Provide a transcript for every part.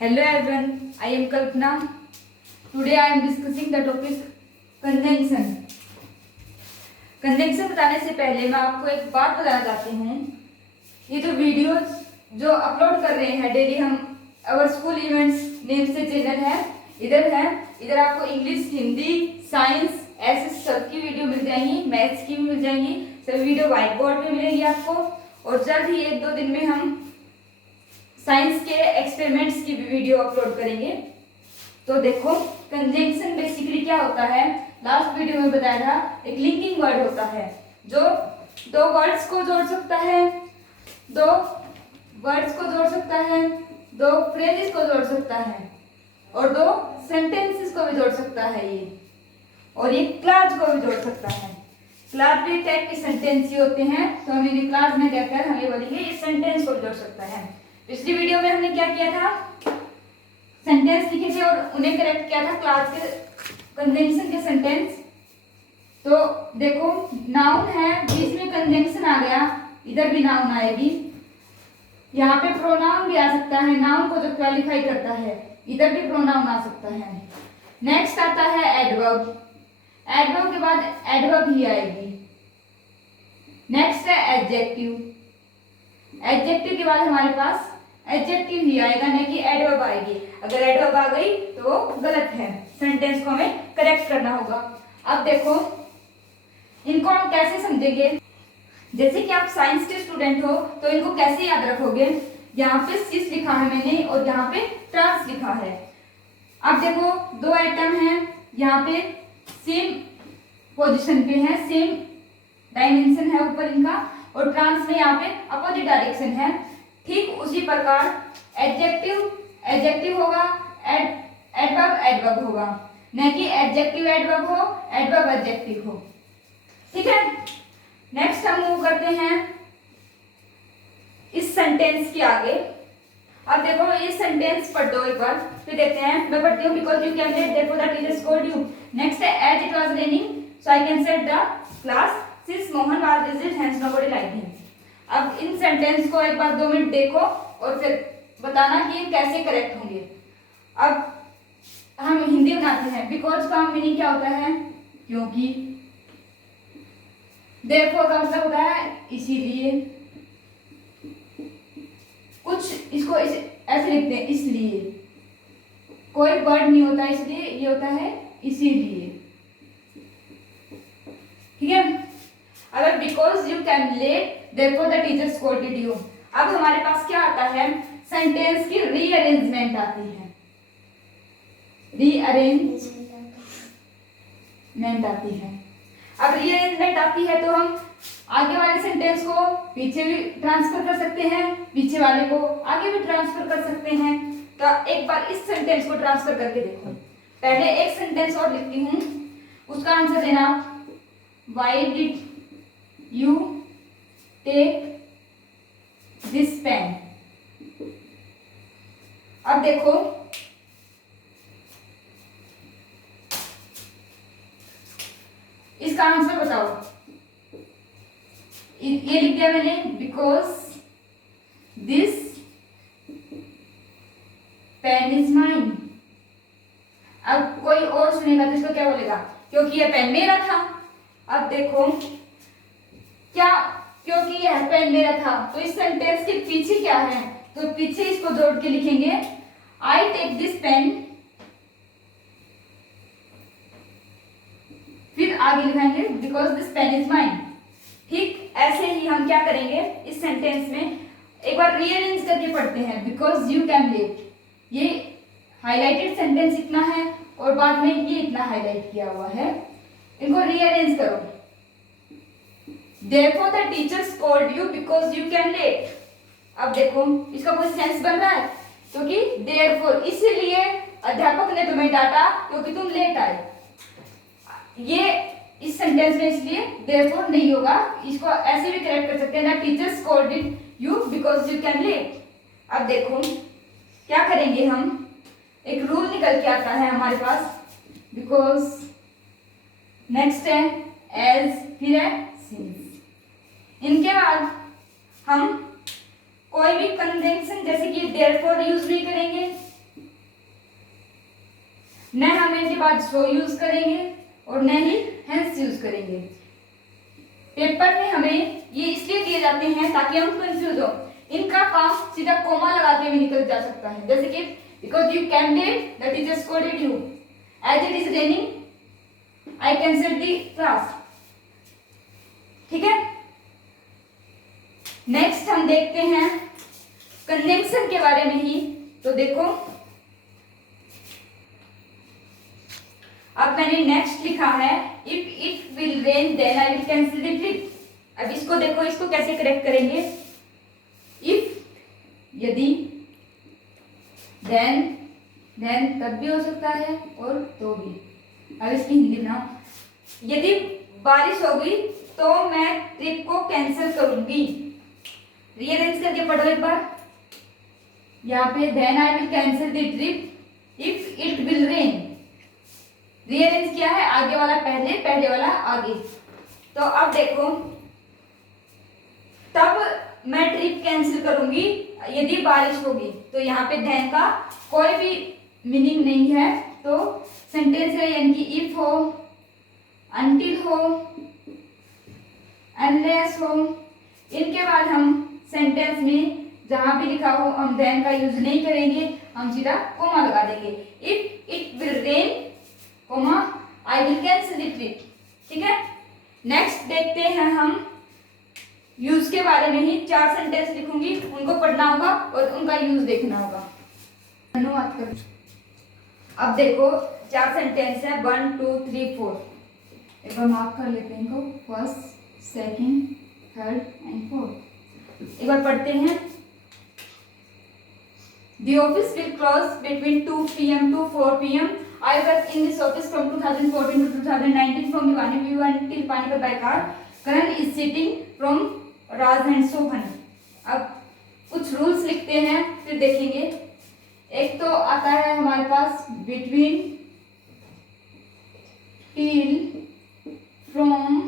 Hello everyone, I am Kalpana. Today I am discussing the topic conjunction. Conjunction बताने से पहले मैं आपको एक बात बताना चाहती हूँ। ये जो वीडियोस जो अपलोड कर रहे हैं डेली हम अवर स्कूल इवेंट्स नेम से चैनल है, इधर आपको इंग्लिश, हिंदी, साइंस ऐसे सबकी वीडियो मिल जाएंगी, मैथ्स की भी मिल जाएंगी। सभी वीडियो व्हाइट बोर्ड पे मिलेगी आपको। और जल्द ही 1-2 दिन में हम साइंस के एक्सपेरिमेंट्स की भी वीडियो अपलोड करेंगे। तो देखो कंजंक्शन बेसिकली क्या होता है, लास्ट वीडियो में बताया था, एक लिंकिंग वर्ड होता है जो दो वर्ड्स को जोड़ सकता है, दो फ्रेजेस को जोड़ सकता है और दो सेंटेंसेस को भी जोड़ सकता है ये, और ये क्लास को भी जोड़ सकता है। क्लास भी टाइप के सेंटेंस ही होते हैं, तो हम इन्हें क्लास में कहकर हम ये बोलेंगे ये सेंटेंस को जोड़ सकता है। पिछली वीडियो में हमने क्या किया था, सेंटेंस लिखे थे और उन्हें करेक्ट किया था क्लास के कंजंक्शन के सेंटेंस। तो देखो नाउन है, बीच में कंजंक्शन आ गया, इधर भी नाउन आएगी, यहाँ पे प्रोनाउन भी आ सकता है, नाउन को जो क्वालिफाई करता है, इधर भी प्रोनाउन आ सकता है। नेक्स्ट आता है एडवर्ब, एडवर्ब के बाद एडवर्ब ही आएगी। नेक्स्ट है एडजेक्टिव, एडजेक्टिव के बाद हमारे पास एडजेक्टिव ही आएगा, नहीं कि एडवर्ब आएगी। अगर एडवर्ब आ गई तो गलत है, सेंटेंस को हमें करेक्ट करना होगा। अब देखो इनको हम कैसे समझेंगे, जैसे कि आप साइंस के स्टूडेंट हो तो इनको कैसे याद रखोगे। यहाँ पे सिस लिखा है मैंने और यहाँ पे ट्रांस लिखा है। अब देखो दो आइटम हैं, यहाँ पे सेम पोजीशन पे है, सेम डायमेंशन है ऊपर इनका, और ट्रांस में यहाँ पे अपोजिट डायरेक्शन है। ठीक उसी प्रकार एडजेक्टिव एडजेक्टिव होगा, एडवर्ब एडवर्ब होगा, न कि एडजेक्टिव एडवर्ब हो, एडवर्ब एडजेक्टिव हो। ठीक है, नेक्स्ट हम मूव करते हैं इस सेंटेंस के आगे। अब देखो ये सेंटेंस पढ़ दो एक बार, फिर देखते हैं। मैं पढ़ती हूँ, because you can late therefore the teacher scold you. Next है as it was raining so I can set the class since Mohan was visit hence nobody like him. अब इन सेंटेंस को एक बार 2 मिनट देखो और फिर बताना कि ये कैसे करेक्ट होंगे। अब हम हिंदी बनाते हैं। बिकॉज का मीनिंग क्या होता है, क्योंकि। देयरफॉर का मतलब होता है इसीलिए, कुछ इसको ऐसे लिखते हैं इसलिए, कोई वर्ड नहीं होता इसलिए, ये होता है इसीलिए। ठीक है, अगर because you can late therefore the teacher scolded you. अब हमारे पास क्या आता है, सेंटेंस की रीअरेंजमेंट आती है, रीअरेंजमेंट आती है। अब रीअरेंजमेंट आती है तो हम आगे वाले सेंटेंस को पीछे भी ट्रांसफर कर सकते हैं, पीछे वाले को आगे भी ट्रांसफर कर सकते हैं। तो एक बार इस सेंटेंस को ट्रांसफर करके देखो। पहले एक सेंटेंस और लिखती हूँ, उसका आंसर देना। Why did you take this pen. अब देखो इसका आंसर बताओ। ये लिख दिया मैंने, because this pen is mine. अब कोई और सुनेगा तो इसको क्या बोलेगा, क्योंकि यह पेन मेरा था। अब देखो क्या, क्योंकि यह पेन मेरा था, तो इस सेंटेंस के पीछे क्या है, तो पीछे इसको जोड़ के लिखेंगे आई टेक दिस पेन, फिर आगे लिखेंगे because this pen is mine. ठीक ऐसे ही हम क्या करेंगे इस सेंटेंस में, एक बार रीअरेंज करके पढ़ते हैं। बिकॉज यू कैन लेट, ये हाईलाइटेड सेंटेंस इतना है और बाद में ये इतना हाईलाइट किया हुआ है, इनको रीअरेंज करो। Therefore the teacher scolded you because you can late। अब देखो इसका कोई सेंस बन रहा है, क्योंकि therefore इसलिए अध्यापक ने तुम्हें डांटा क्योंकि तुम लेट आए। ये इस सेंटेंस में इसलिए therefore नहीं होगा, इसको ऐसे भी करेक्ट कर सकते हैं ना, teacher scolded you because you can late। अब देखो क्या करेंगे हम, एक रूल निकल के आता है हमारे पास, बिकॉज नेक्स्ट है एज, फिर है सिंस। इनके बाद हम कोई भी कंजंक्शन जैसे कि देयरफॉर यूज नहीं करेंगे, न हम इसके बाद सो यूज करेंगे और न ही हेंस यूज करेंगे। पेपर में हमें ये इसलिए दिए जाते हैं ताकि हम कंफ्यूज हो। इनका काम सीधा कोमा लगा के भी निकल जा सकता है, जैसे कि because you can date the teacher scolded you, as it is raining I cancel the class. ठीक है, नेक्स्ट हम देखते हैं कंजंक्शन के बारे में ही। तो देखो अब मैंने नेक्स्ट लिखा है if it will rain then I will cancel the trip. अब इसको देखो, इसको कैसे करेक्ट करेंगे। इफ यदि, देन तब भी हो सकता है और तो भी। अब इसकी हिंदी बनाओ। यदि बारिश होगी तो मैं ट्रिप को कैंसिल करूंगी। रीअरेंज करके पढ़ो एक बार। यहाँ पे then I will cancel the trip if it will rain. Rearrange किया है, आगे वाला पहले, पहले वाला आगे। तो अब देखो, तब मैं ट्रिप कैंसिल करूंगी यदि बारिश होगी। तो यहाँ पे देन का कोई भी मीनिंग नहीं है, तो सेंटेंस है, यानी कि इफ हो, अनटिल हो, अनलेस हो, इनके बाद हम सेंटेंस में जहां भी लिखा हो हम देन का यूज नहीं करेंगे, हम सीधा कोमा लगा देंगे। If it will rain comma I will cancel the trip. ठीक है, नेक्स्ट देखते हैं हम यूज के बारे में ही। 4 सेंटेंस लिखूंगी, उनको पढ़ना होगा और उनका यूज देखना होगा। धन्यवाद कर। अब देखो 4 सेंटेंस है, 1 2 3 4। एक बार मार्क कर लेते हैं इनको, first, second, third and fourth. एक बार पढ़ते हैं। The office will close between 2 p.m. to 4 p.m. I work in this office from 2014 to 2019 from Bhiwani View until Panipat by car. Karan is sitting from Raj and Sohan. अब कुछ rules लिखते हैं, फिर देखेंगे। एक तो आता है हमारे पास between, till, from।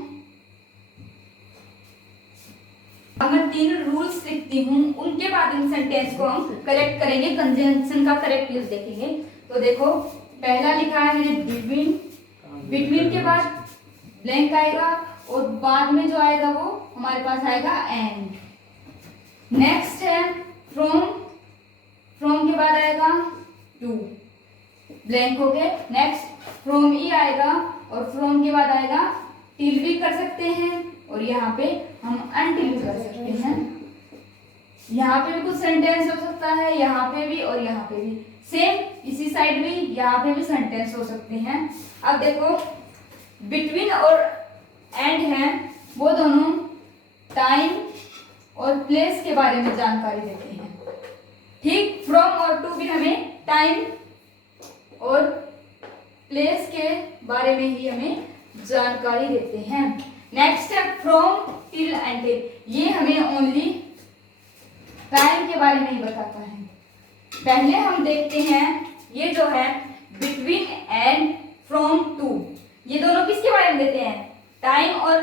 अगर 3 रूल्स लिखती हूँ, उनके बाद इन सेंटेंस को हम करेक्ट करेंगे, कंजंक्शन का करेक्ट यूज देखेंगे। तो देखो पहला लिखा है मैंने बिटवीन, बिटवीन के बाद ब्लैंक आएगा और बाद में जो आएगा वो हमारे पास आएगा एंड। नेक्स्ट है फ्रॉम, फ्रॉम के बाद आएगा टू, ब्लैंक हो गए। नेक्स्ट फ्रॉम ई आएगा और फ्रॉम के बाद आएगा टिल भी कर सकते हैं और यहाँ पे हम अनटिल भी कर सकते हैं। यहाँ पे भी कुछ सेंटेंस हो सकता है, यहाँ पे भी और यहाँ पे भी सेम, इसी साइड भी यहाँ पे भी सेंटेंस हो सकते हैं। अब देखो बिटवीन और एंड हैं, वो दोनों टाइम और प्लेस के बारे में जानकारी देते हैं। ठीक, फ्रॉम और टू भी हमें टाइम और प्लेस के बारे में ही हमें जानकारी देते हैं। नेक्स्ट है फ्रॉम, टिल एंड टिल, ये हमें ओनली टाइम के बारे में ही बताता है। पहले हम देखते हैं ये जो है बिटवीन एंड फ्रॉम टू, ये दोनों किसके बारे में देते हैं? टाइम और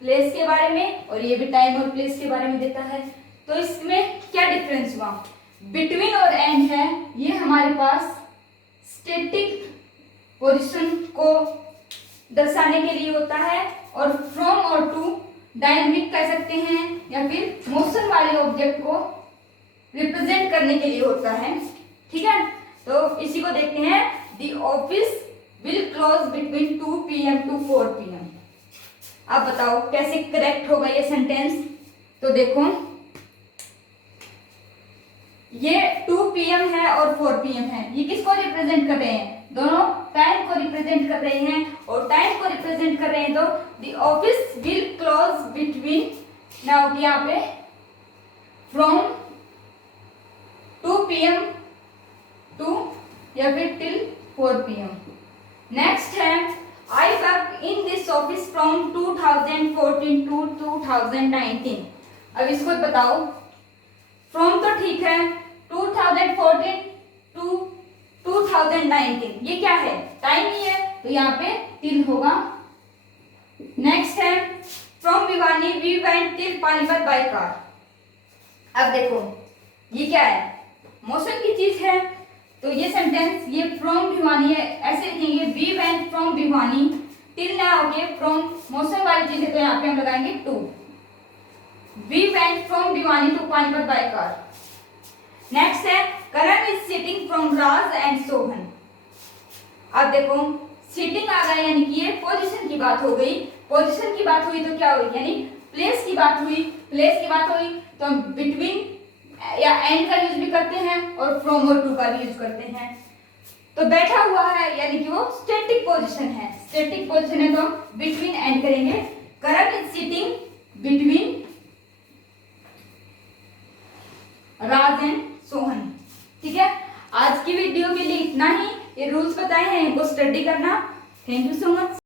प्लेस के बारे में, और ये भी टाइम और प्लेस के बारे में देता है। तो इसमें क्या डिफरेंस हुआ? बिटवीन और एंड है, ये हमारे पास स्टैटिक पोजीशन को दर्शाने के लिए होता है, और फ्रॉम और टू डायनामिक कह सकते हैं या फिर मोशन वाले ऑब्जेक्ट को रिप्रेजेंट करने के लिए होता है। ठीक है, तो इसी को देखते हैं। The office will close between 2 PM to 4 PM। अब बताओ कैसे करेक्ट होगा ये सेंटेंस? तो देखो ये 2 PM है और 4 PM है, ये किसको रिप्रेजेंट कर रहे हैं? दोनों टाइम को रिप्रेजेंट कर रहे हैं, और टाइम को रिप्रेजेंट कर रहे हैं तो the office will close between, now यहाँ पे फ्रॉम 2 PM टू या फिर टिल 4 PM। नेक्स्ट है I work in this office from 2014 to 2019। अब इसको बताओ, फ्रॉम तो ठीक है, 2014 टू 2019 ये क्या है? टाइम ही है, तो यहाँ पे टिल होगा। नेक्स्ट है from Bhiwani we went till Panipat by car. अब देखो ये क्या है? मोशन की चीज है, तो ये सेंटेंस ये फ्रॉम भिवानी है, ऐसे लिखेंगे we went from Bhiwani till now. Okay, from मौसम वाली चीज है तो यहाँ पे हम लगाएंगे to. We went from Bhiwani to Panipat by car. Next है Karan is sitting from Raj and Sohan. अब देखो सिटिंग आ गया, यानी कि ये पोजीशन की बात हो गई। पोजीशन की बात हुई तो क्या हुई, यानी प्लेस की बात हुई। प्लेस की बात हुई तो हम बिटवीन या एंड का यूज भी करते हैं और फ्रॉम और टू का भी यूज करते हैं। तो बैठा हुआ है यानी कि वो स्टैटिक पोजीशन है। स्टैटिक पोजीशन है तो हम बिटवीन एंड करेंगे। Karan is sitting between Raj and Sohan. ठीक है, आज की वीडियो के लिए इतना ही। ये रूल्स बताए हैं, इनको स्टडी करना। Thank you so much.